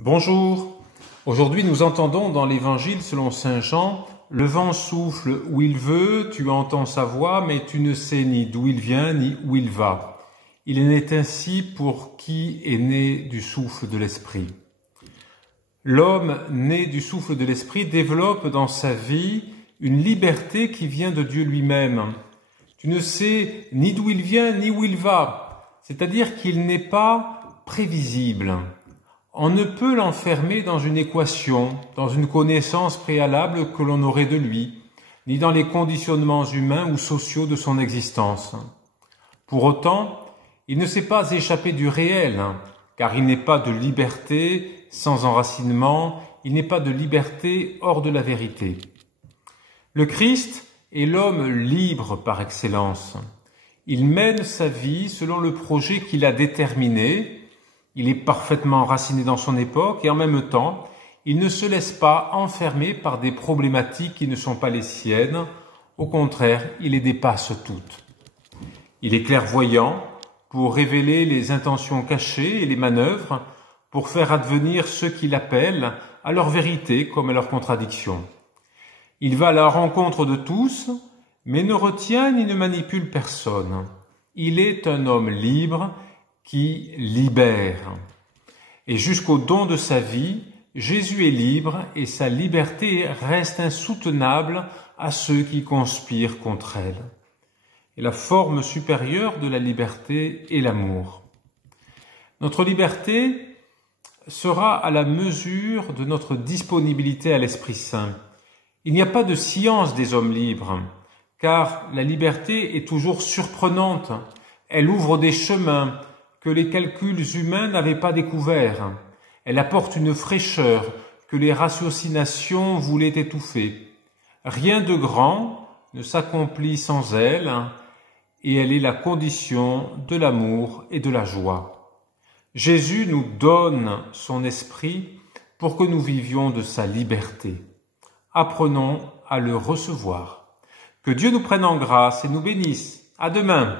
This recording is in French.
Bonjour. Aujourd'hui, nous entendons dans l'Évangile selon saint Jean, « Le vent souffle où il veut, tu entends sa voix, mais tu ne sais ni d'où il vient ni où il va. Il en est ainsi pour qui est né du souffle de l'Esprit. » L'homme né du souffle de l'Esprit développe dans sa vie une liberté qui vient de Dieu lui-même. Tu ne sais ni d'où il vient ni où il va, c'est-à-dire qu'il n'est pas prévisible. On ne peut l'enfermer dans une équation, dans une connaissance préalable que l'on aurait de lui, ni dans les conditionnements humains ou sociaux de son existence. Pour autant, il ne s'est pas échappé du réel, car il n'est pas de liberté sans enracinement, il n'est pas de liberté hors de la vérité. Le Christ est l'homme libre par excellence. Il mène sa vie selon le projet qu'il a déterminé. Il est parfaitement enraciné dans son époque et en même temps, il ne se laisse pas enfermer par des problématiques qui ne sont pas les siennes. Au contraire, il les dépasse toutes. Il est clairvoyant pour révéler les intentions cachées et les manœuvres, pour faire advenir ceux qu'il appelle à leur vérité comme à leur contradiction. Il va à la rencontre de tous, mais ne retient ni ne manipule personne. Il est un homme libre qui libère. Et jusqu'au don de sa vie, Jésus est libre et sa liberté reste insoutenable à ceux qui conspirent contre elle. Et la forme supérieure de la liberté est l'amour. Notre liberté sera à la mesure de notre disponibilité à l'Esprit Saint. Il n'y a pas de science des hommes libres, car la liberté est toujours surprenante. Elle ouvre des chemins que les calculs humains n'avaient pas découverts. Elle apporte une fraîcheur que les ratiocinations voulaient étouffer. Rien de grand ne s'accomplit sans elle, et elle est la condition de l'amour et de la joie. Jésus nous donne son esprit pour que nous vivions de sa liberté. Apprenons à le recevoir. Que Dieu nous prenne en grâce et nous bénisse. À demain.